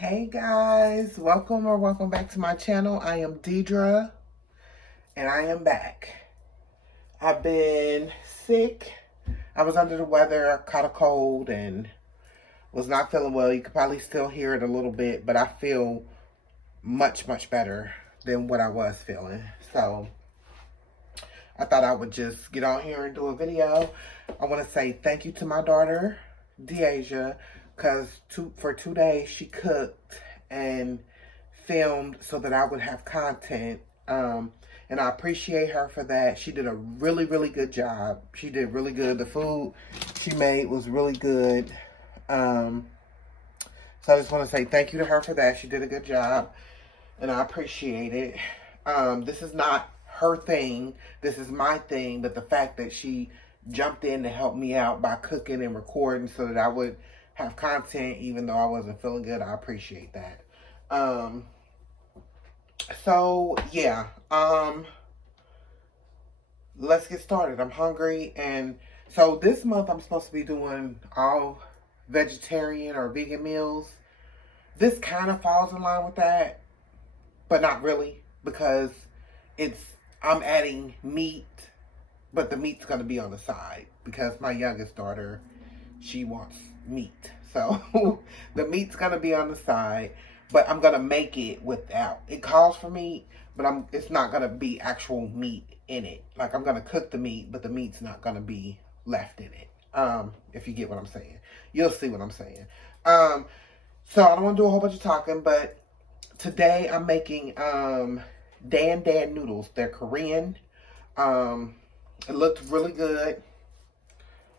Hey guys, welcome back to my channel. I am Deidre and I am back. I've been sick. I was under the weather, I caught a cold and was not feeling well. You could probably still hear it a little bit, but I feel much better than what I was feeling. So I thought I would just get on here and do a video. I want to say thank you to my daughter, Deasia, because for 2 days she cooked and filmed so that I would have content. And I appreciate her for that. She did a really good job. She did really good. The food she made was really good. So I just want to say thank you to her for that. She did a good job and I appreciate it. This is not her thing. This is my thing. But the fact that she jumped in to help me out by cooking and recording so that I would have content even though I wasn't feeling good, I appreciate that. So yeah, let's get started. I'm hungry, and so this month I'm supposed to be doing all vegetarian or vegan meals. This kind of falls in line with that, but not really, because I'm adding meat, but the meat's going to be on the side because my youngest daughter, she wants meat. So the meat's going to be on the side, but I'm going to make it without. It calls for meat, but it's not going to be actual meat in it. Like, I'm going to cook the meat, but the meat's not going to be left in it. If you get what I'm saying. You'll see what I'm saying. So I don't want to do a whole bunch of talking, but today I'm making Dan Dan Noodles. They're Korean. It looked really good.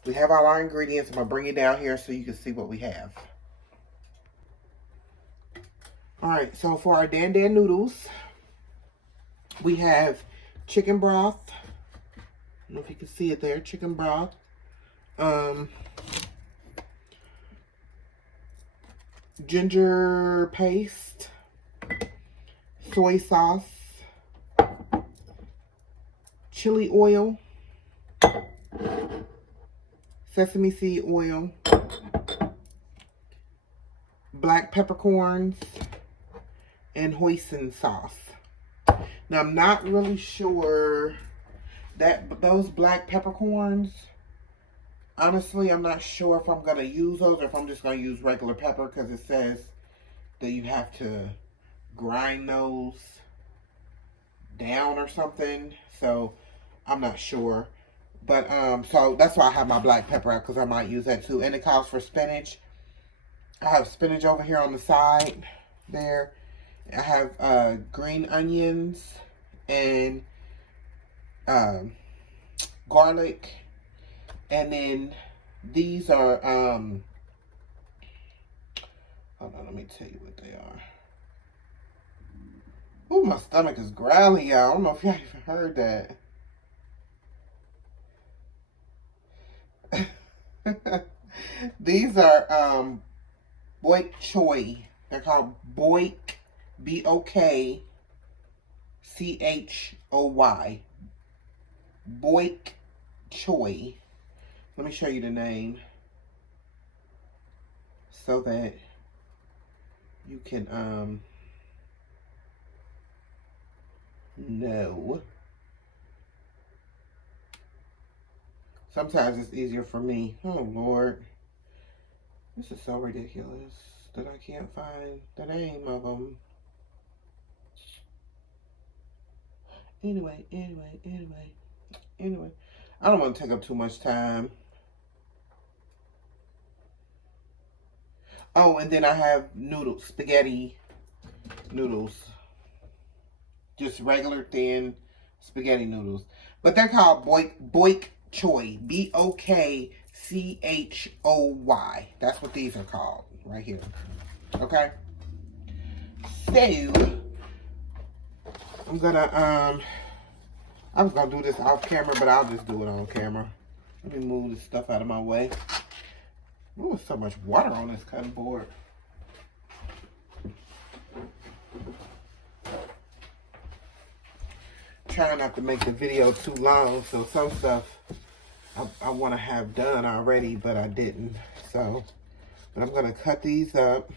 We have all our ingredients. I'm going to bring it down here so you can see what we have. Alright, so for our Dan Dan Noodles, we have chicken broth. I don't know if you can see it there. Chicken broth. Ginger paste. Soy sauce. Chili oil. Sesame seed oil, black peppercorns, and hoisin sauce. Now, I'm not really sure that those black peppercorns, honestly, I'm not sure if I'm going to use those or if I'm just going to use regular pepper, because it says that you have to grind those down or something. So, I'm not sure. But, so that's why I have my black pepper out, because I might use that too. And it calls for spinach. I have spinach over here on the side there. I have green onions and garlic. And then these are, hold on, let me tell you what they are. Ooh, my stomach is growling, y'all. I don't know if y'all even heard that. These are bok choy. They're called bok, B-O-K-C-H-O-Y. Bok choy. Let me show you the name so that you can know. Sometimes it's easier for me. Oh, Lord. This is so ridiculous that I can't find the name of them. Anyway. I don't want to take up too much time. Oh, and then I have noodles, spaghetti noodles. Just regular thin spaghetti noodles. But they're called bok choy, B-O-K-C-H-O-Y. That's what these are called right here. Okay? So, I'm gonna, I was gonna do this off camera, but I'll just do it on camera. Let me move this stuff out of my way. Ooh, there's so much water on this cutting board. Trying not to make the video too long, so some stuff I want to have done already, but I didn't. So, but I'm going to cut these up.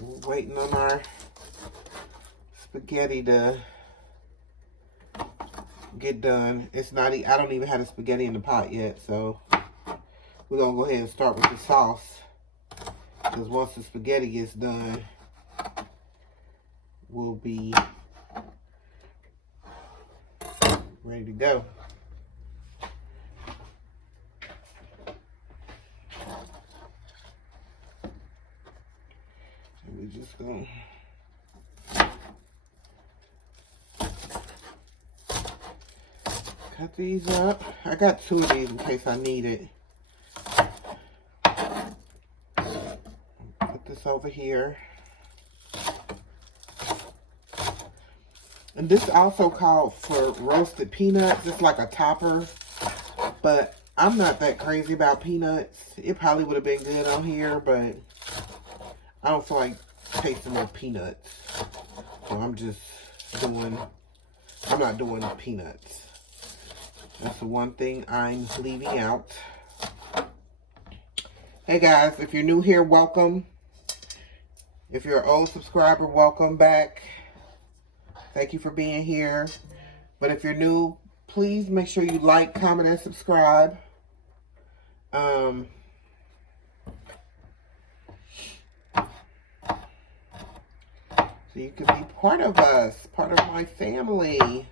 We're waiting on our spaghetti to get done. It's not, I don't even have the spaghetti in the pot yet, so we're gonna go ahead and start with the sauce. Because once the spaghetti gets done, we'll be ready to go. And we're just gonna cut these up. I got 2 of these in case I need it. Put this over here. And this also called for roasted peanuts. It's like a topper. But I'm not that crazy about peanuts. It probably would have been good on here, but I don't feel like tasting no peanuts. So I'm not doing peanuts. That's the one thing I'm leaving out. Hey guys, if you're new here, welcome. If you're an old subscriber, welcome back. Thank you for being here. But if you're new, please make sure you like, comment, and subscribe. So you can be part of us, part of my family,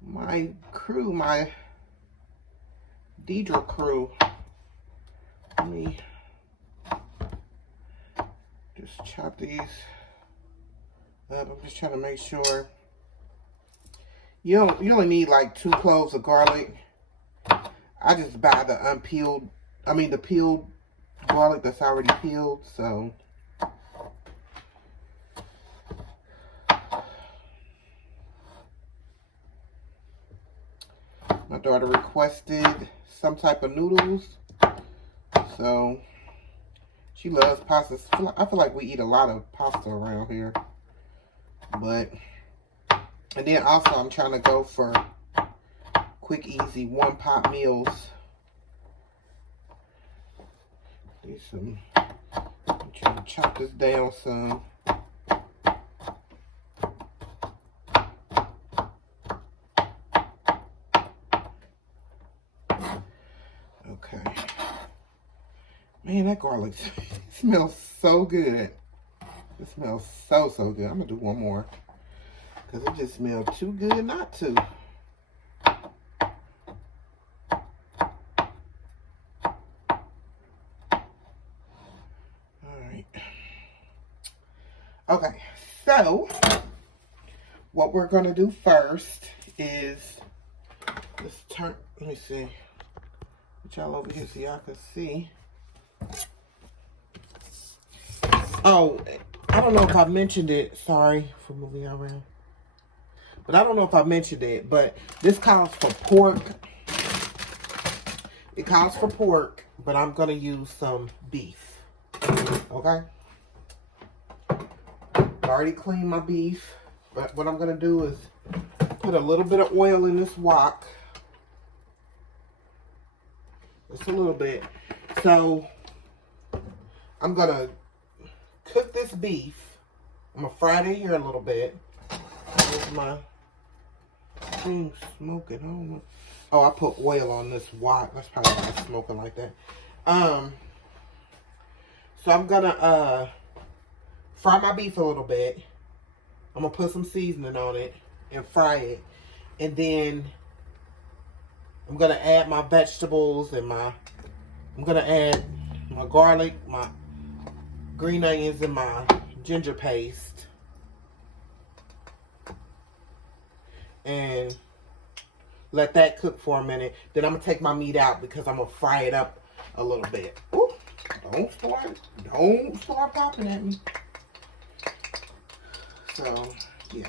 my crew, my Deidre crew. Let me just chop these up. I'm just trying to make sure. You only need like 2 cloves of garlic. I just buy the peeled garlic that's already peeled, so. My daughter requested some type of noodles, so she loves pasta. I feel like we eat a lot of pasta around here, and then also I'm trying to go for quick, easy, one-pot meals. I'm trying to chop this down some. Okay. Man, that garlic smells so good. It smells so good. I'm going to do one more. Because it just smelled too good not to. Alright. Okay. So, what we're going to do first is, let's turn, let me see. Put y'all over here so y'all can see. Oh, I don't know if I mentioned it. Sorry for moving y'all around. But I don't know if I mentioned it, but this calls for pork. It calls for pork, but I'm going to use some beef. Okay? I already cleaned my beef, but what I'm going to do is put a little bit of oil in this wok. Just a little bit. So, I'm going to cook this beef. I'm going to fry it in here a little bit. Here's my thing smoking. I don't know. Oh, I put oil on this wok. That's probably why it's smoking like that. So I'm going to fry my beef a little bit. I'm going to put some seasoning on it and fry it. And then I'm going to add my vegetables and I'm going to add my garlic, my green onions, and my ginger paste. And let that cook for a minute. Then I'm going to take my meat out because I'm going to fry it up a little bit. Ooh, don't start popping at me. So, yeah.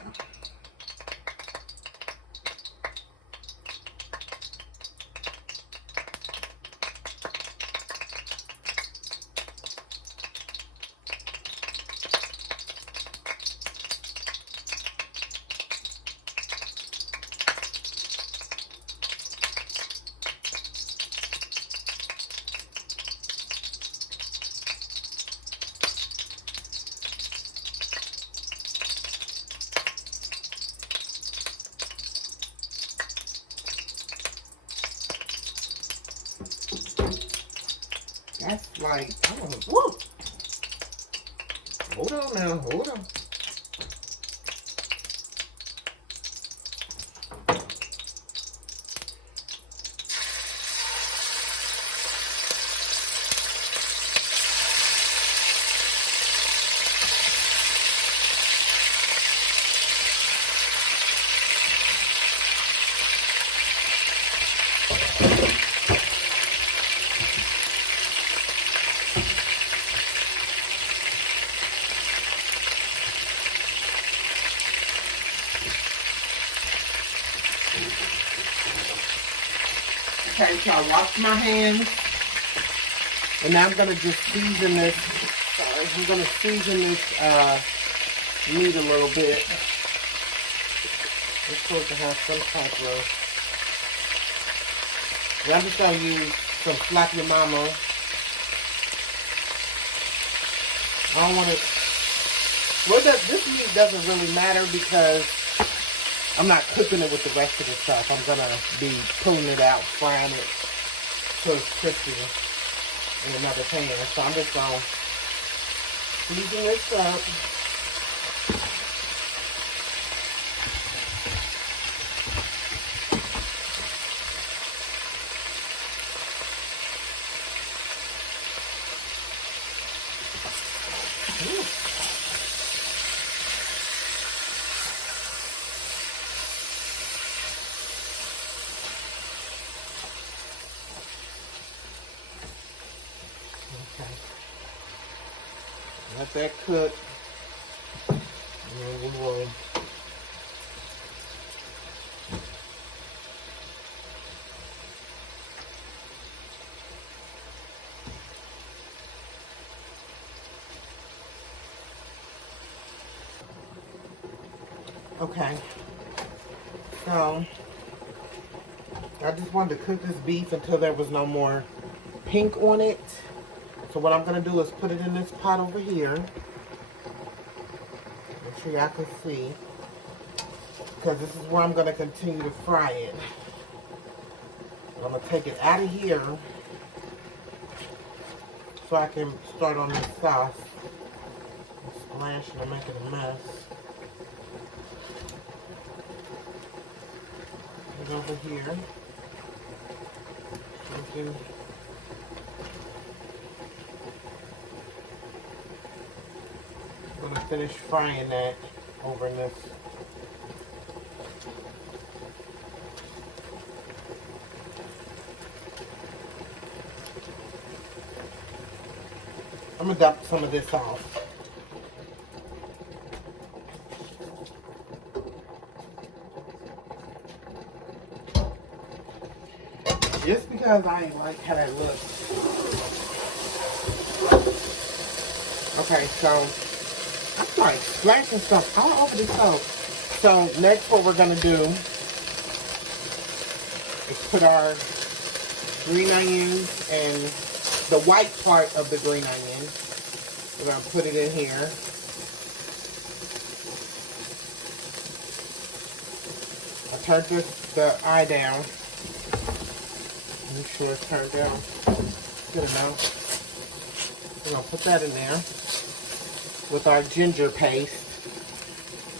That's like, I don't know. Woo! Hold on now, hold on. Okay, so I washed my hands, and now I'm gonna just season this. Sorry, I'm gonna season this meat a little bit. It's supposed to have some type of. And I'm just gonna use some Slap Your Mama. I don't want it. Well, this meat doesn't really matter because I'm not cooking it with the rest of the stuff. I'm going to be pulling it out, frying it so it's crispy in another pan. So I'm just going to season this up. Let that cook. And then we will okay. So I just wanted to cook this beef until there was no more pink on it. So what I'm going to do is put it in this pot over here. Make sure y'all can see. Because this is where I'm going to continue to fry it. I'm going to take it out of here so I can start on this sauce. I'm splashing and making a mess. Put it over here. Making I'm going to finish frying that over in this. I'm going to dump some of this off. Just because I ain't like how that looks. Okay, so I'm sorry, splashing stuff all over the stove. So next what we're going to do is put our green onions and the white part of the green onion. We're going to put it in here. I turned the eye down. Make sure it's turned down good enough. We're going to put that in there with our ginger paste.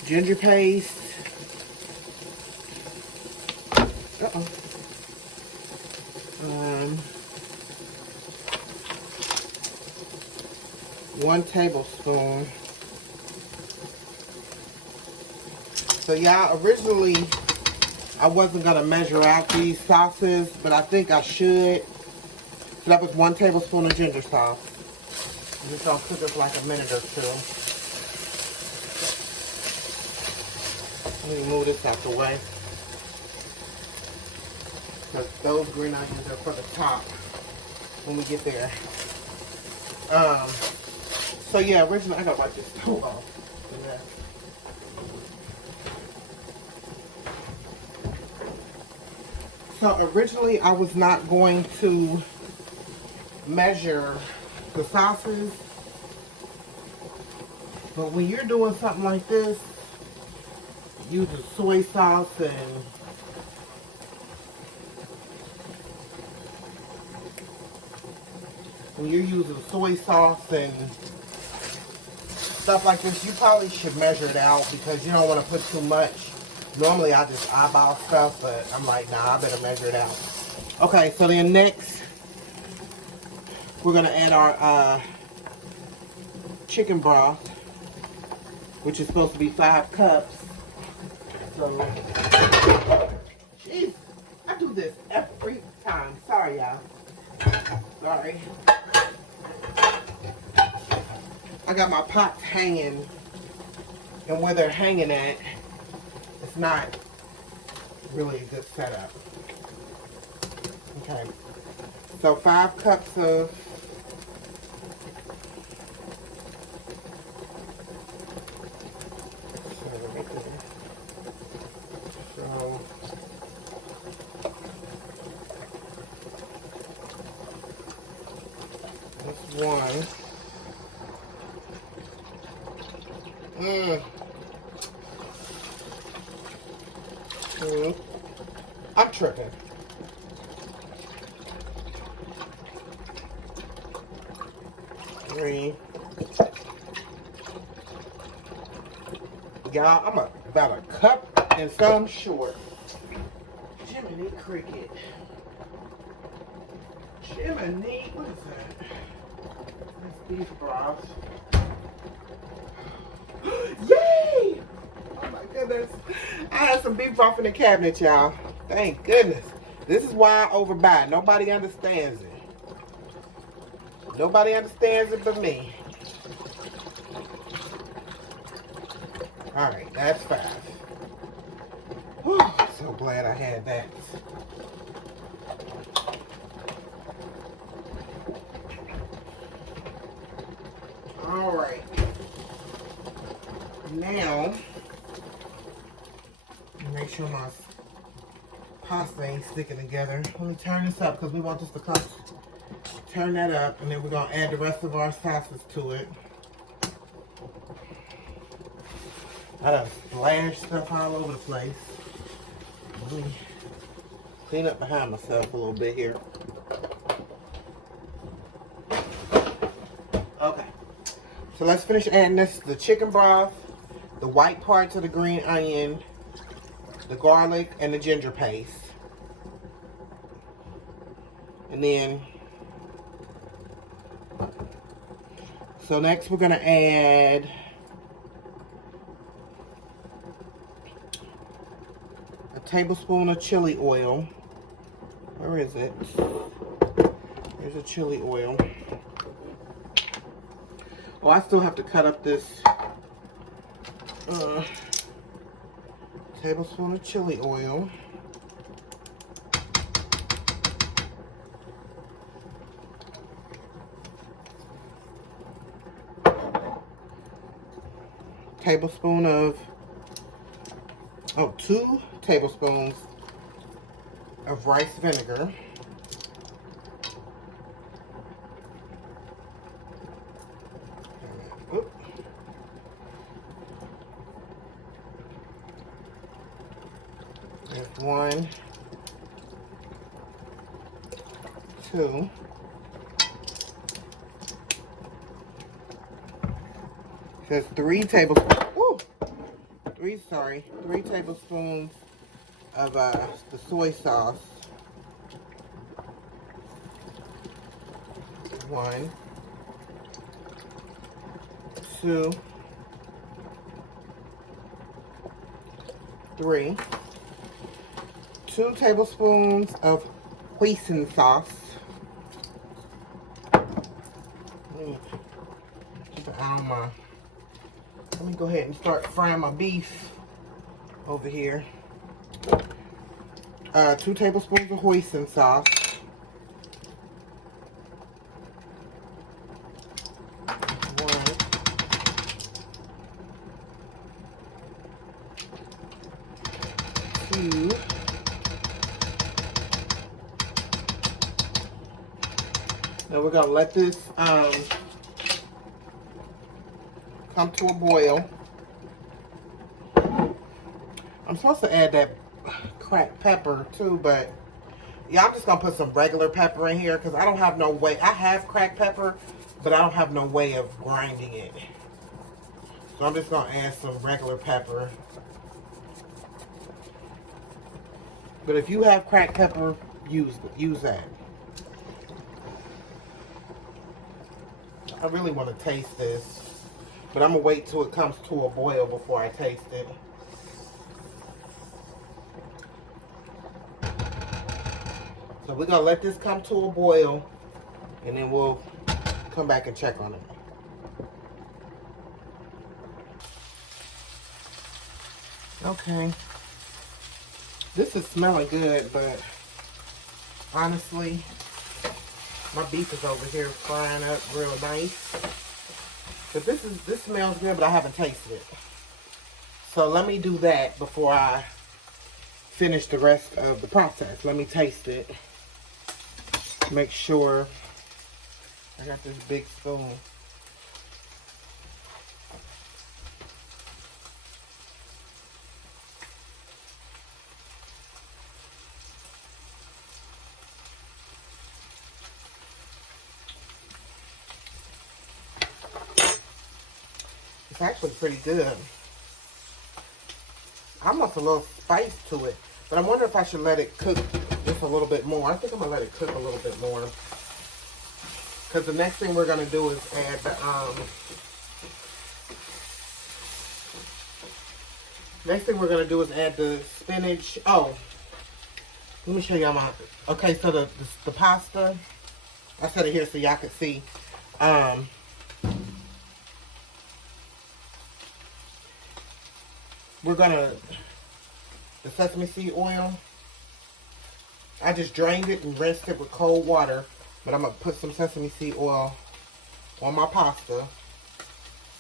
Ginger paste. Uh-oh. 1 tablespoon. So y'all, originally I wasn't gonna measure out these sauces, but I think I should. So that was 1 tablespoon of ginger sauce. I'm just gonna cook it for like a minute or two. Let me move this out the way. Because those green onions are for the top when we get there. So yeah, originally I gotta wipe this stove off. Yeah. So originally I was not going to measure the sauces, but when you're doing something like this, using soy sauce and when you're using soy sauce and stuff like this, you probably should measure it out because you don't want to put too much. Normally I just eyeball stuff, but I'm like, nah, I better measure it out. Okay, so then next, we're gonna add our chicken broth, which is supposed to be 5 cups. So, jeez, I do this every time. Sorry, y'all. Sorry. I got my pots hanging, and where they're hanging at, it's not really a good setup. Okay, so 5 cups of that's one. Two. I'm tripping. 3. Y'all, I'm about a cup and some short. Jiminy Cricket. Jiminy, what is that? That's beef broth. Yay! Oh my goodness. I had some beef broth in the cabinet, y'all. Thank goodness. This is why I overbuy. Nobody understands it. Nobody understands it but me. Alright, that's 5. Whew, so glad I had that. Alright. Now, make sure my pasta ain't sticking together. Let me turn this up because we want this to come. Turn that up, and then we're going to add the rest of our sauces to it. I done splashed stuff all over the place. Let me clean up behind myself a little bit here. Okay. So let's finish adding this, the chicken broth, the white parts of the green onion, the garlic, and the ginger paste. And then, so next we're going to add a tablespoon of chili oil. Where is it? There's a chili oil. Oh, I still have to cut up this tablespoon of chili oil. Tablespoon of, 2 tablespoons of rice vinegar. Oop. There's 1, 2. Says 3 tablespoons. Woo! 3 tablespoons of the soy sauce. 1, 2, 3. 2 tablespoons of hoisin sauce. Keep an eye on my. Let me go ahead and start frying my beef over here. 2 tablespoons of hoisin sauce. 1, 2. Now we're gonna let this come to a boil. I'm supposed to add that cracked pepper too, but Yeah, I'm just going to put some regular pepper in here because I don't have no way. I have cracked pepper, but I don't have no way of grinding it. So I'm just going to add some regular pepper. But if you have cracked pepper, use that. I really want to taste this, but I'm going to wait till it comes to a boil before I taste it. So we're going to let this come to a boil, and then we'll come back and check on it. Okay. This is smelling good, but honestly, my beef is over here frying up real nice. But this smells good, but I haven't tasted it. So let me do that before I finish the rest of the process. Let me taste it. Make sure I got this big spoon. It's actually pretty good. Almost a little spice to it. But I wonder if I should let it cook just a little bit more. I think I'm going to let it cook a little bit more. Because the next thing we're going to do is add the, next thing we're going to do is add the spinach. Oh, let me show y'all my, okay, so the pasta, I set it here so y'all can see. We're going to, the sesame seed oil, I just drained it and rinsed it with cold water, but I'm going to put some sesame seed oil on my pasta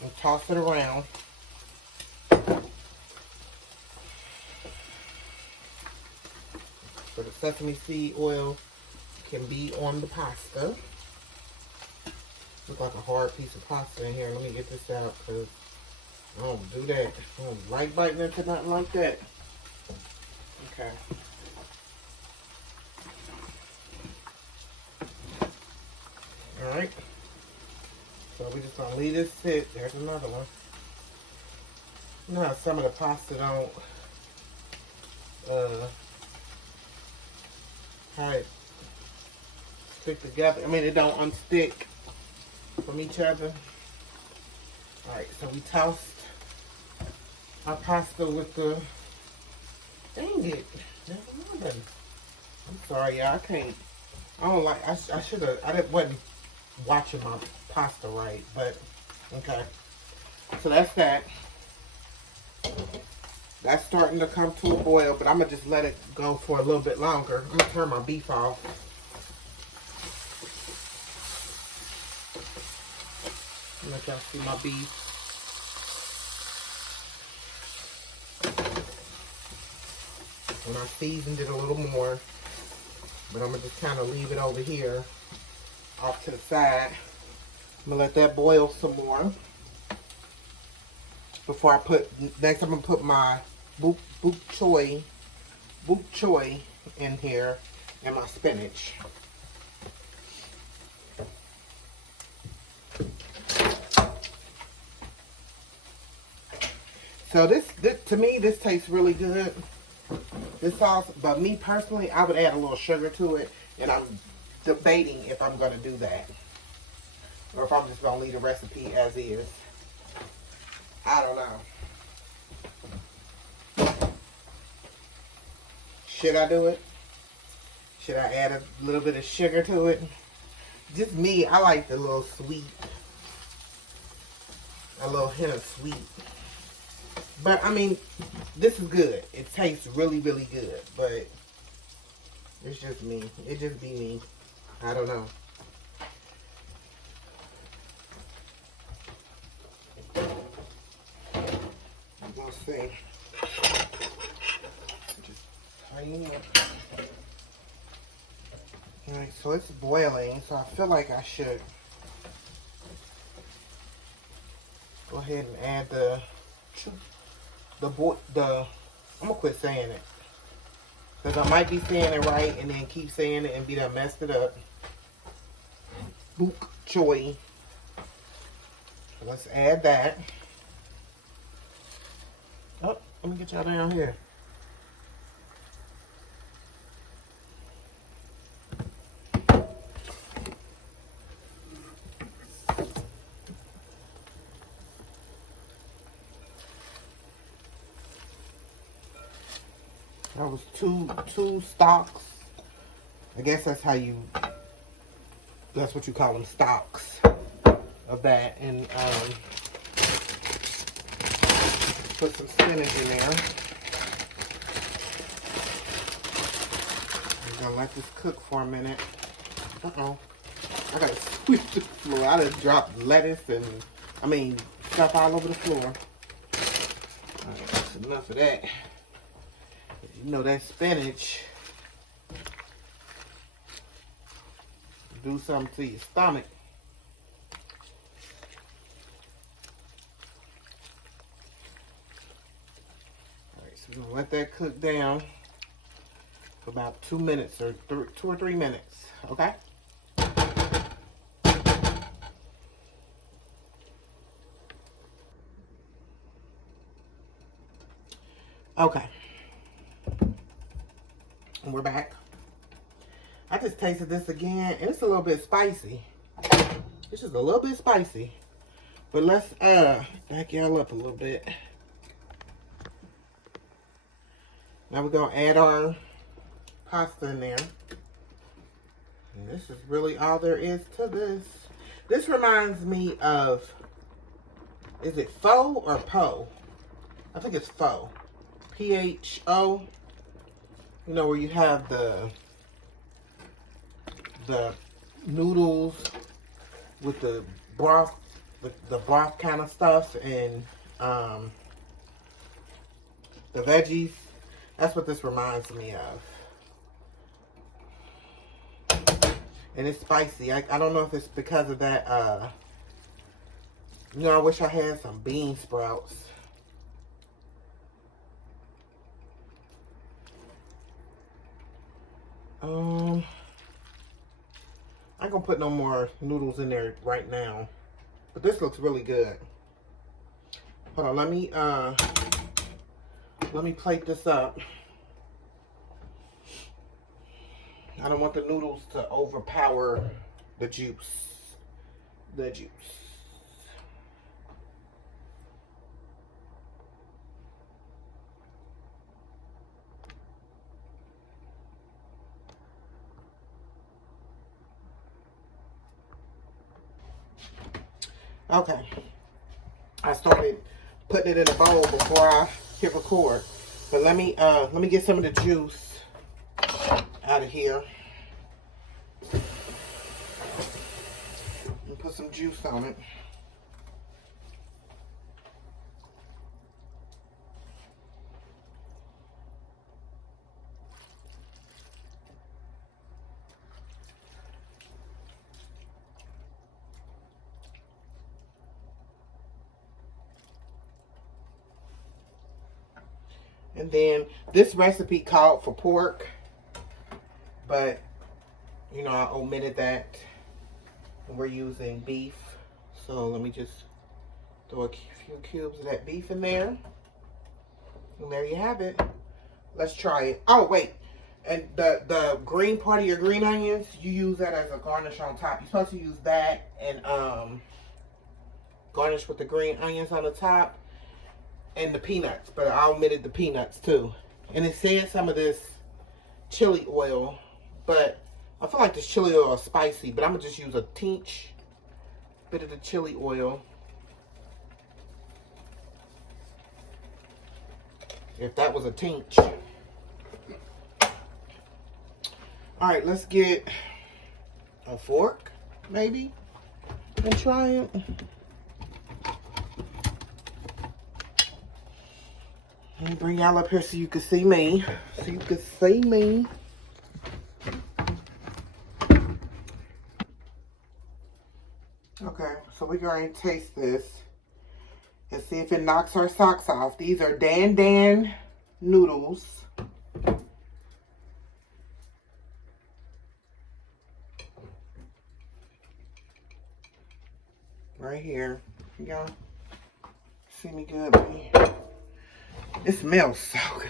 and toss it around. So the sesame seed oil can be on the pasta. Looks like a hard piece of pasta in here. Let me get this out because I don't do that. I don't like biting into nothing like that. Okay. Alright. So we're just going to leave this sit. There's another one. You know how some of the pasta don't how it stick together. I mean, it don't unstick from each other. Alright, so we tossed our pasta with the, dang it, I'm sorry, y'all, I can't, I don't like, I should have, wasn't watching my pasta right, but, okay. So that's that. That's starting to come to a boil, but I'm going to just let it go for a little bit longer. I'm going to turn my beef off. Let y'all see my beef. And I seasoned it a little more, but I'm going to just kind of leave it over here off to the side. I'm going to let that boil some more. Before I put, next I'm going to put my bok choy in here and my spinach. So this to me, this tastes really good. This sauce, but me personally, I would add a little sugar to it, and I'm debating if I'm going to do that. Or if I'm just going to leave the recipe as is. I don't know. Should I do it? Should I add a little bit of sugar to it? Just me, I like the little sweet. A little hint of sweet. But, I mean, this is good. It tastes really, really good. But, it's just me. It just be me. I don't know. We'll see. Just tighten up. Alright, so it's boiling. So I feel like I should go ahead and add I'm gonna quit saying it. Because I might be saying it right and then keep saying it and be done messed it up. Bok choy. Let's add that. Oh, let me get y'all down here. That was two stalks. I guess that's what you call them, stalks of that. And put some spinach in there. I'm gonna let this cook for a minute. Uh-oh. I gotta sweep the floor. I just dropped lettuce and, stuff all over the floor. Alright, that's enough of that. You know that spinach do something to your stomach. Alright, so we're gonna let that cook down for about 2 minutes or 2 or 3 minutes, okay? Okay. And we're back. I just tasted this again, and it's a little bit spicy. It's just a little bit spicy. But let's back y'all up a little bit. Now we're gonna add our pasta in there. And this is really all there is to this. This reminds me of, is it pho or po? I think it's pho. P-H-O. You know, where you have the noodles with the broth, the broth kind of stuff, and the veggies. That's what this reminds me of. And it's spicy. I don't know if it's because of that. You know, I wish I had some bean sprouts. I ain't gonna put no more noodles in there right now, but this looks really good. Hold on, let me plate this up. I don't want the noodles to overpower the juice. Okay, I started putting it in a bowl before I hit record, but let me get some of the juice out of here and put some juice on it. And then this recipe called for pork, but you know, I omitted that. And we're using beef. So let me just throw a few cubes of that beef in there. And there you have it. Let's try it. Oh, wait. And the green part of your green onions, you use that as a garnish on top. You're supposed to use that and garnish with the green onions on the top. And the peanuts, but I omitted the peanuts too. And it said some of this chili oil, but I feel like this chili oil is spicy, but I'm gonna just use a teeny bit of the chili oil. If that was a teeny. Alright, let's get a fork, maybe, and try it. Let me bring y'all up here so you can see me. Okay, so we're going to taste this and see if it knocks our socks off. These are Dan Dan Noodles. right here. Y'all see me good, baby? It smells so good.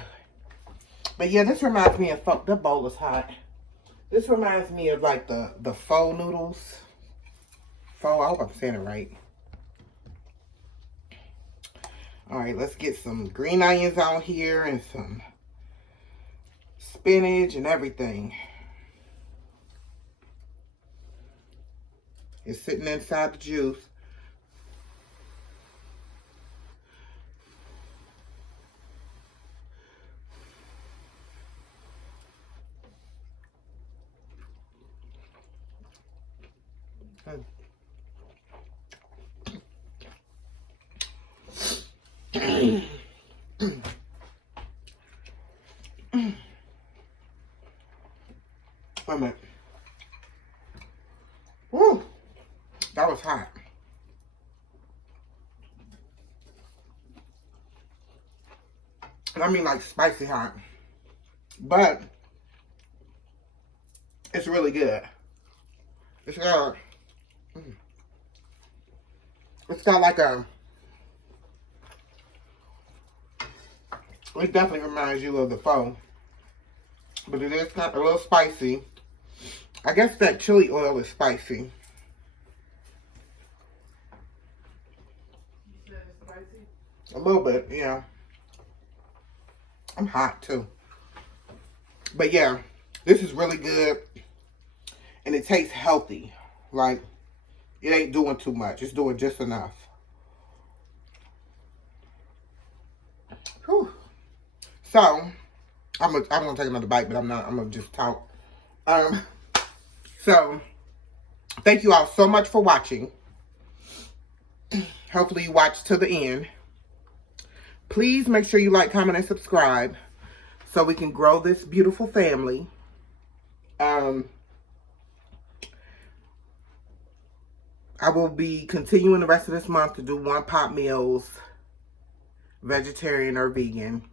But yeah, this reminds me of the bowl is hot. This reminds me of like the faux noodles. Faux, I hope I'm saying it right. All right, let's get some green onions on here and some spinach and everything. It's sitting inside the juice. Wait a minute. Woo! That was hot. And I mean like spicy hot. But it's really good. It's got like a, it definitely reminds you of the pho. But it is kind of a little spicy. I guess that chili oil is spicy. You said it's spicy? A little bit, yeah. I'm hot too. But yeah, this is really good. And it tastes healthy. Like, it ain't doing too much. It's doing just enough. Whew. So, I'm gonna take another bite, but I'm gonna just talk. So, thank you all so much for watching. Hopefully you watch to the end. Please make sure you like, comment, and subscribe so we can grow this beautiful family. I will be continuing the rest of this month to do one pot meals, vegetarian or vegan.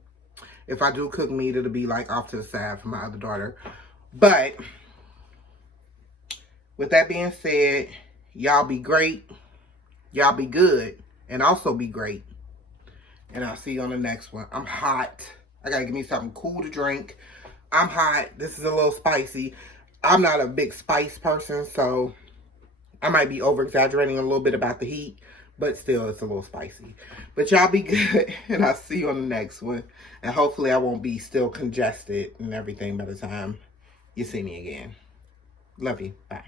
If I do cook meat, it'll be like off to the side for my other daughter. But with that being said, y'all be great. Y'all be good. And also be great. And I'll see you on the next one. I'm hot. I gotta give me something cool to drink. I'm hot. This is a little spicy. I'm not a big spice person, so I might be over-exaggerating a little bit about the heat. But still, it's a little spicy. But y'all be good. And I'll see you on the next one. And hopefully I won't be still congested and everything by the time you see me again. Love you. Bye.